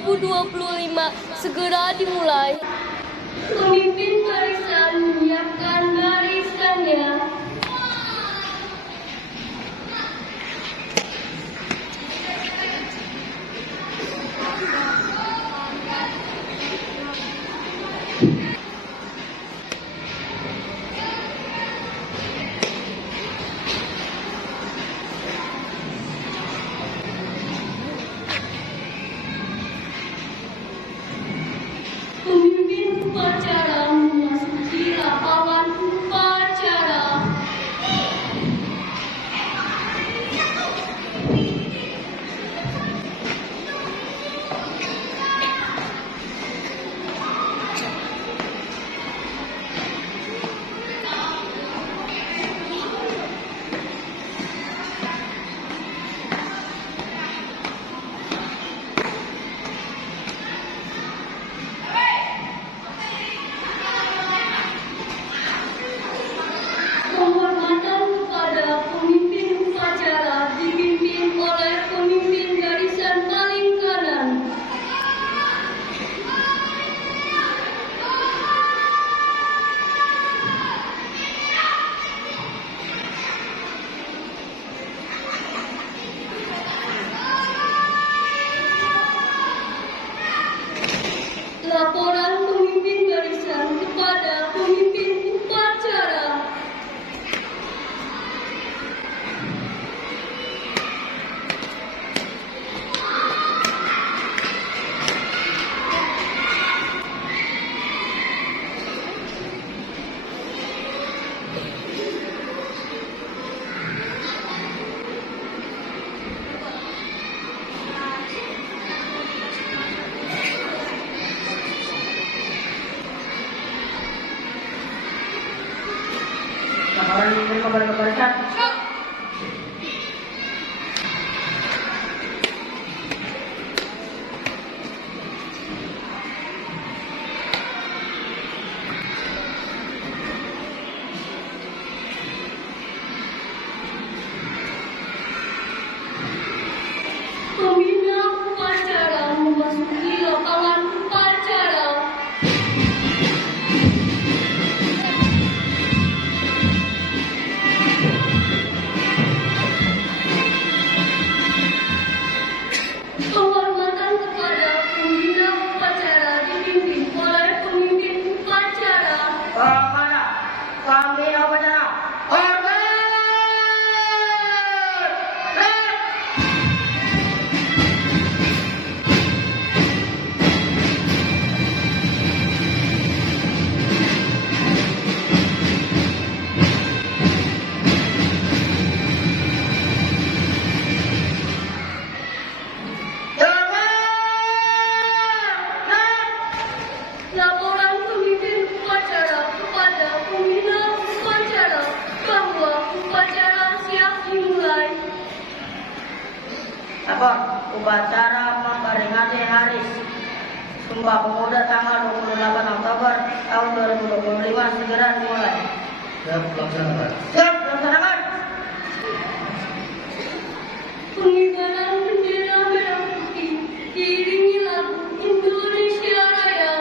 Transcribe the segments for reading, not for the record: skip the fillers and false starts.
2025 segera dimulai. Pemimpin barisan menyiapkan barisannya. Pemimpin upacara memasuki lapangan upacara. Penghormatan kepada pemimpin upacara dipimpin oleh pemimpin barisan paling kanan. Laporan pemimpin barisan kepada pemimpin upacara. Laporan diterima kepada barisan. Pembina upacara memasuki lapangan upacara. Penghormatan kepada pembina upacara dipimpin oleh pemimpin upacara. Kepada pembina upacara. Hormat! Laporan pemimpin upacara kepada pembina upacara bahwa upacara siap dimulai. Lapor upacara memperingati Hari Sumpah Pemuda tanggal 28 Oktober tahun 2025 segera dimulai. Siap laksanakan. Siap laksanakan. Pengibaran bendera merah putih diiringi lagu Indonesia Raya.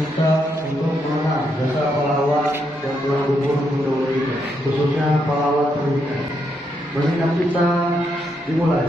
kita untuk mengenang jasa pahlawan yang telah gugur mendahului kita, khususnya pahlawan pendidikan. Mengingat kita dimulai.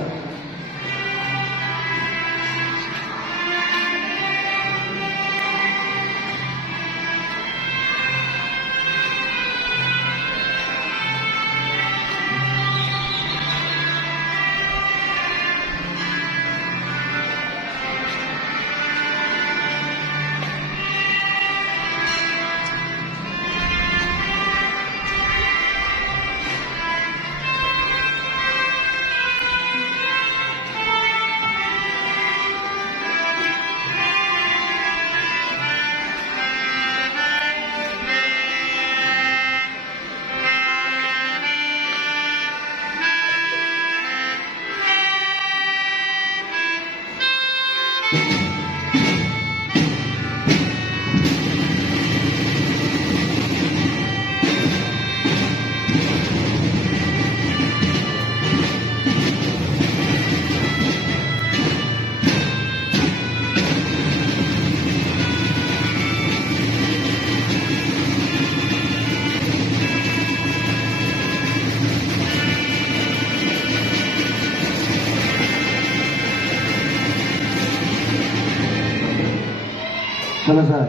Selesai.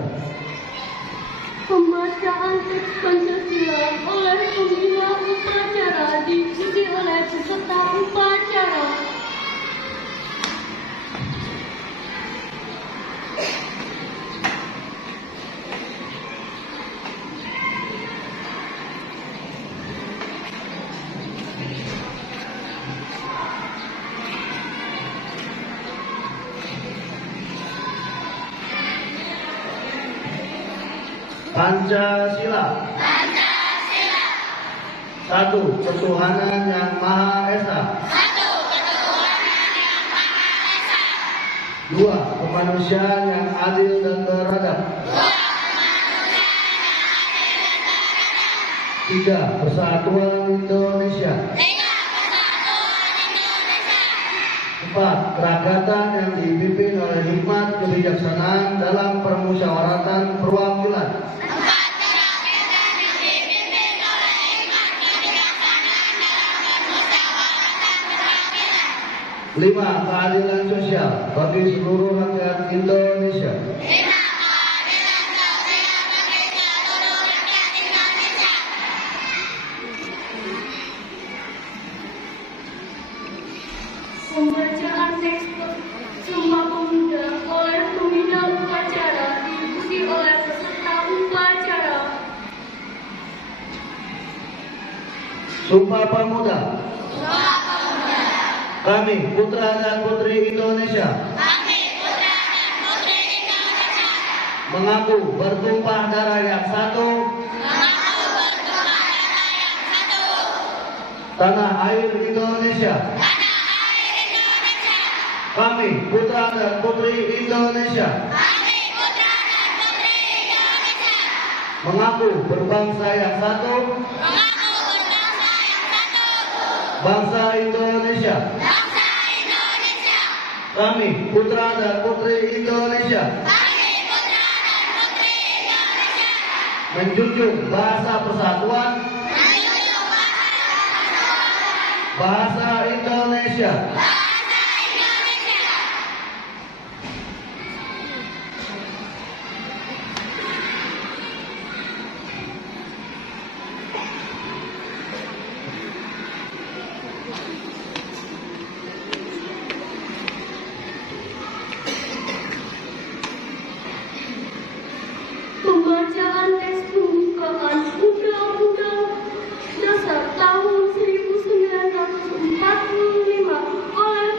Pembacaan teks Pancasila oleh pembina upacara diikuti oleh peserta upacara. Pancasila. Pancasila. 1. Ketuhanan yang Maha Esa. 2. Kemanusiaan yang adil dan beradab. 3. Persatuan Indonesia. 4. Kerakyatan yang dipimpin oleh hikmat kebijaksanaan dalam permusyawaratan perwakilan. 5. Keadilan sosial bagi seluruh rakyat Indonesia. Pembacaan teks Sumpah Pemuda oleh pembina upacara diikuti oleh peserta upacara. Sumpah Pemuda. Kami, putra dan putri Indonesia, mengaku bertumpah darah yang satu, tanah air Indonesia. Kami, putra dan putri Indonesia, mengaku berbangsa yang satu, bangsa Indonesia. Kami, putra dan putri Indonesia, menjunjung bahasa persatuan, bahasa Indonesia. Pembacaan teks pembukaan Undang-Undang Dasar tahun 1945 oleh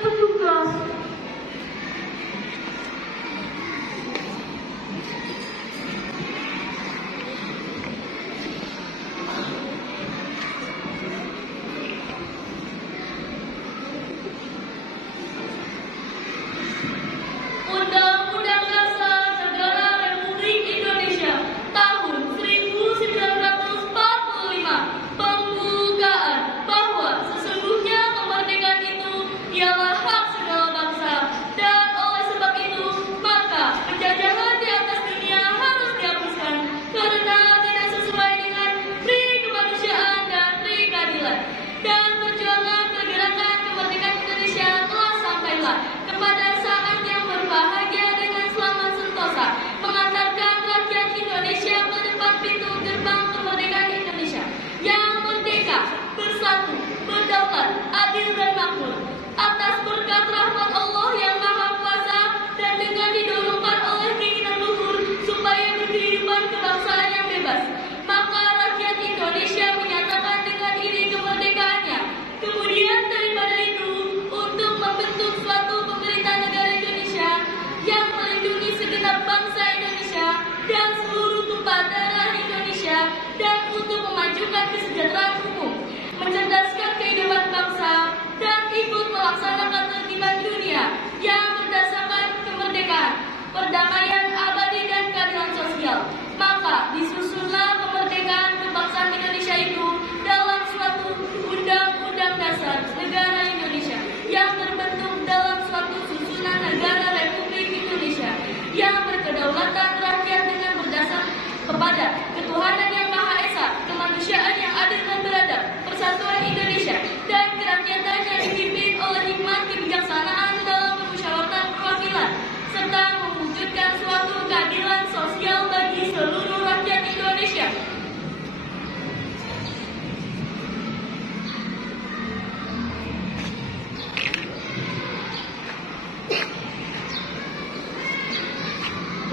yang berkedaulatan rakyat dengan berdasar kepada ketuhanan yang Maha Esa, kemanusiaan yang adil dan beradab, persatuan Indonesia, dan kerakyatan yang dipimpin oleh hikmat kebijaksanaan dalam permusyawaratan perwakilan, serta mewujudkan suatu keadilan sosial bagi seluruh rakyat Indonesia.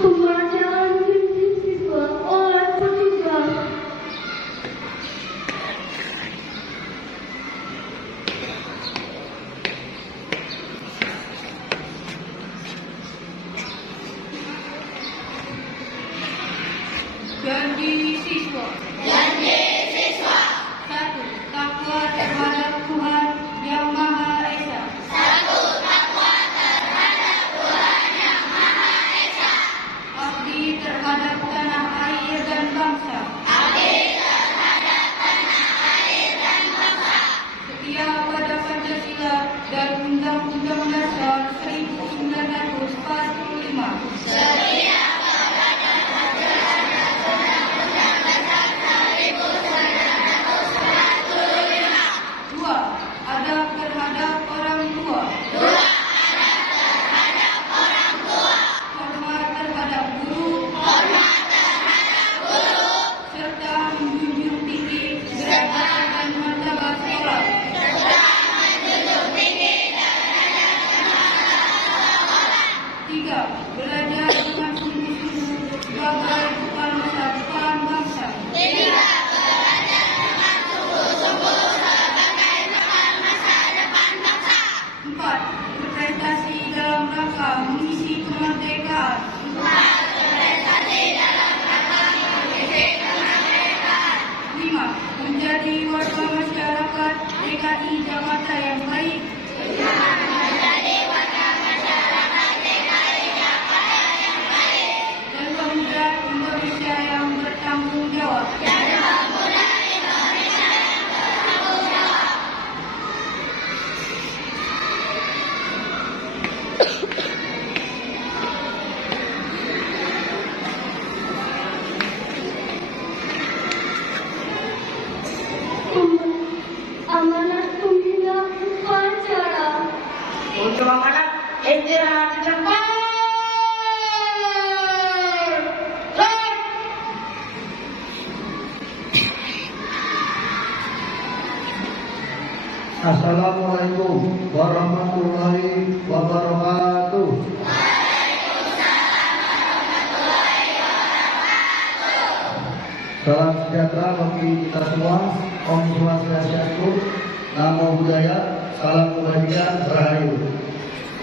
Pembacaan siswa oleh petugas. Janji siswa. Satu, takwa terhadap Tuhan Yang Maha Esa. Abdi terhadap tanah air dan bangsa. Setia pada Pancasila dan Undang-Undang Dasar 1945. Dua, adab terhadap orang tua. Hormat terhadap guru. Serta menjunjung tinggi derajat dan martabat sekolah. Tiga, belajar dengan sungguh-sungguh sebagai bekal masa depan bangsa. Empat, berprestasi dalam rangka mengisi kemerdekaan. Lima, menjadi warga masyarakat DKI Jakarta yang baik. Dan pemuda Indonesia yang bertanggung jawab. Amanat pembina upacara. Untuk amanat istirahat sejenak. Assalamualaikum warahmatullahi wabarakatuh. Salam sejahtera bagi kita semua. Om Swastiastu, Namo Buddhaya, salam kebajikan rahayu.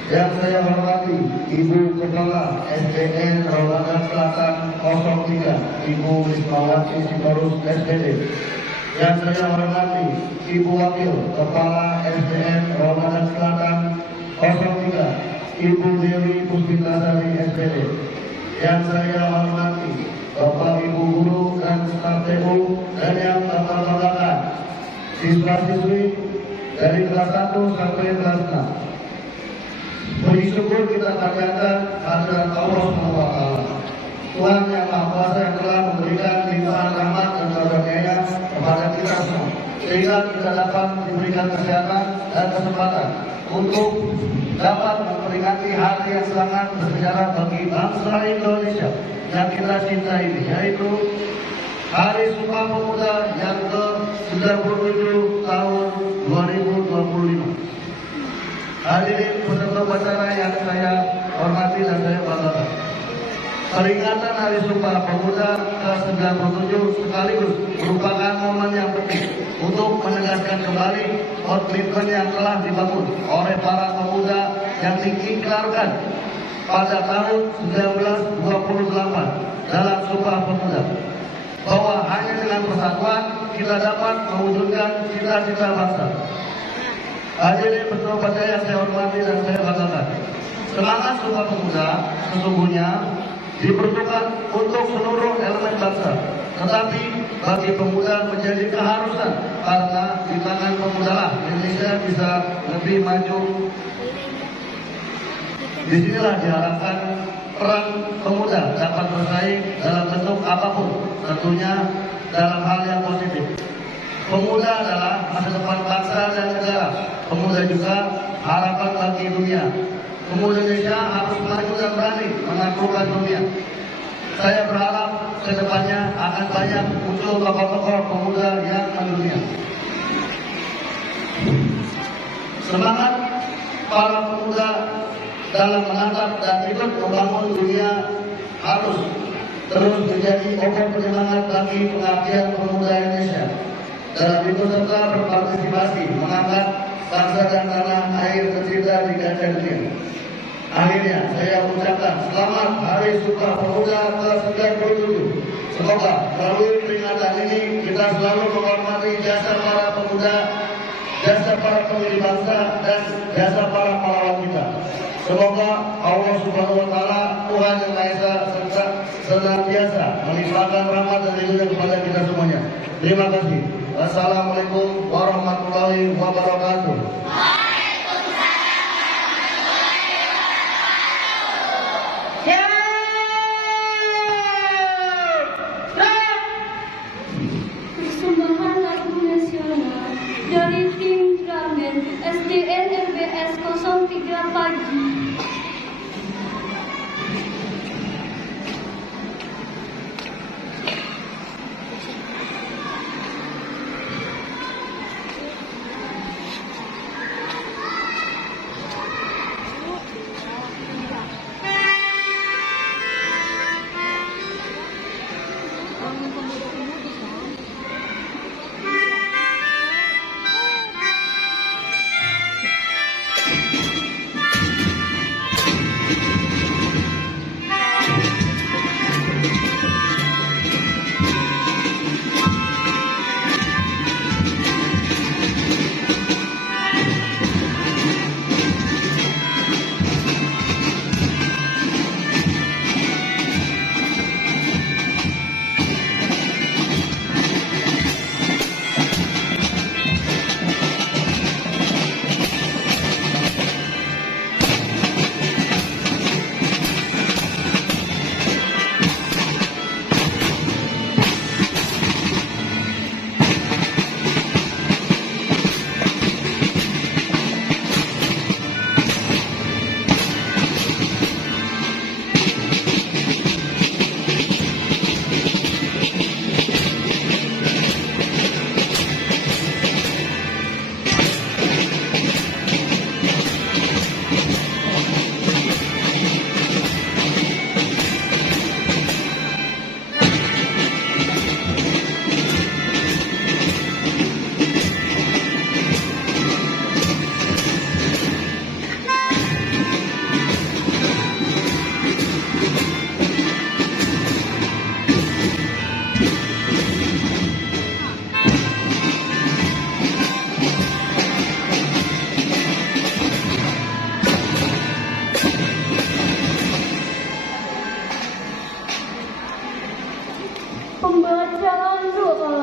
Yang saya hormati Ibu Kepala SDN Rawanan Selatan 03, Ibu Wismawati Sitorus SPD. Yang saya hormati Ibu Wakil Kepala SDN Rawanan Selatan 03, Ibu Dewi Puspitasari SPD. Yang saya hormati Bapak Ibu Guru dan staf TU dan yang Bapak banggakan siswa-siswi dari kelas 1 sampai kelas 6. Puji syukur kita panjatkan kehadirat Allah SWT, Tuhan yang Maha Kuasa yang telah memberikan limpahan rahmat dan karunia kepada kita semua, sehingga kita dapat diberikan kesehatan dan kesempatan untuk dapat memperingati hari yang sangat bersejarah bagi bangsa Indonesia yang kita cintai ini, yaitu Hari Sumpah Pemuda yang ke-97 tahun 2025. Hadirin peserta upacara yang saya hormati dan saya banggakan. Peringatan Hari Sumpah Pemuda ke-97 sekaligus merupakan momen yang penting untuk menegaskan kembali komitmen yang telah dibangun oleh para pemuda yang diikrarkan pada tahun 1928 dalam Sumpah Pemuda, bahwa hanya dengan persatuan kita dapat mewujudkan cita-cita bangsa. Hadirin peserta upacara yang saya hormati dan saya banggakan, semangat Sumpah Pemuda sesungguhnya diperuntukkan untuk seluruh elemen bangsa, tetapi bagi pemuda menjadi keharusan karena di tangan pemudalah Indonesia bisa lebih maju. Disinilah diharapkan peran pemuda dapat bersaing dalam bentuk apapun, tentunya dalam hal yang positif. Pemuda adalah masa depan bangsa dan negara. Pemuda juga harapan bagi dunia. Pemuda Indonesia harus maju dan berani menaklukkan dunia. Saya berharap ke depannya akan banyak muncul tokoh-tokoh pemuda yang mendunia. Semangat para pemuda dalam menatap dan ikut membangun dunia harus terus menjadi obor penyemangat bagi pengabdian pemuda Indonesia. Dalam itu serta berpartisipasi mengangkat bangsa dan tanah air tercinta di kancah dunia. Akhirnya saya ucapkan selamat Hari Sumpah Pemuda ke-97. Semoga melalui peringatan ini kita selalu menghormati jasa para pemuda, jasa para pendiri bangsa, dan jasa para pahlawan kita. Semoga Allah Subhanahu wa Ta'ala, Tuhan Yang Maha Esa, senantiasa melimpahkan rahmat dan ridhonya kepada kita semuanya. Terima kasih. Wassalamualaikum warahmatullahi wabarakatuh. Persembahan lagu nasional dari tim drum band SDN RBS 03 Pagi. Pembacaan doa.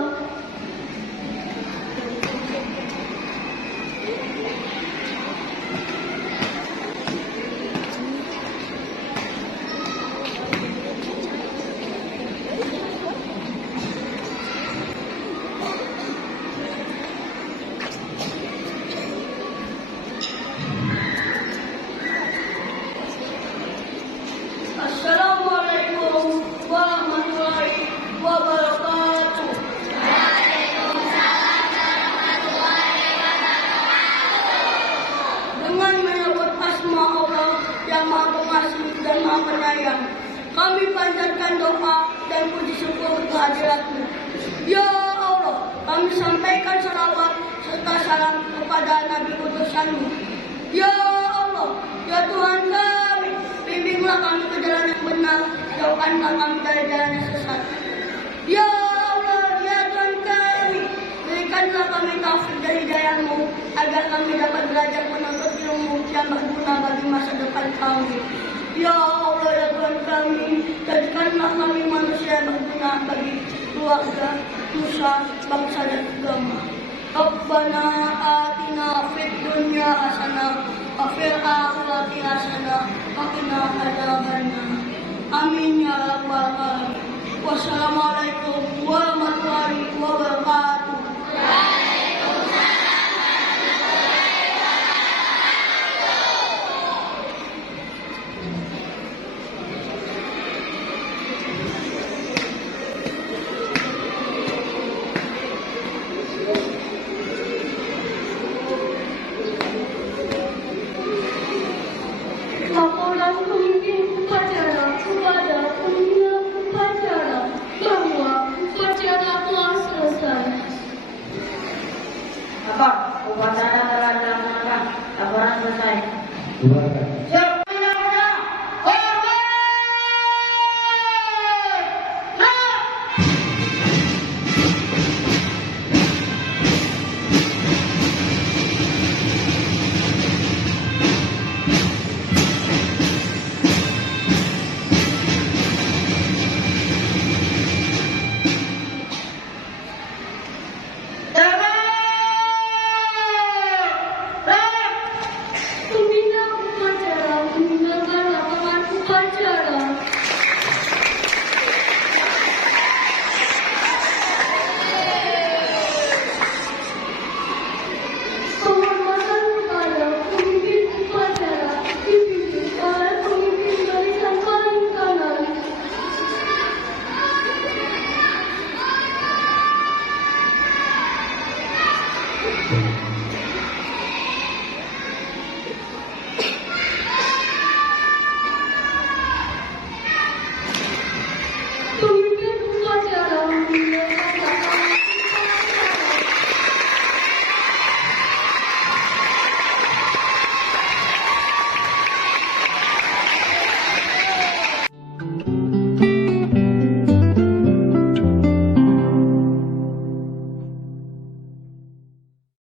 Assalamualaikum warahmatullahi wabarakatuh. Dengan menyebut asma Allah yang Maha Pengasih dan Maha Penyayang, kami panjatkan doa dan puji syukur kehadirat-Mu. Ya Allah, kami sampaikan salawat serta salam kepada Nabi utusan-Mu. Ya Allah, ya Tuhan kami, bimbinglah kami ke jalan yang benar, jauhkanlah kami dari jalan yang sesat. Ya Allah, ya Tuhan kami, berikanlah kami taufik dari hidayah-Mu, agar kami dapat belajar menuntut ilmu yang berguna bagi masa depan kami. Ya Allah, ya Tuhan kami, jadikanlah kami manusia yang berguna bagi keluarga, nusa, bangsa dan agama. Rabbana atina fid dunya hasanah wa fil akhirati hasanah wa qina adzabannar. Amin ya rabbal alamin. Wassalamualaikum warahmatullahi wabarakatuh. Laporan pemimpin upacara kepada pembina upacara bahwa upacara telah selesai. Apa? Upacara telah dilaksanakan. Laporan selesai. Bubarkan. Siap.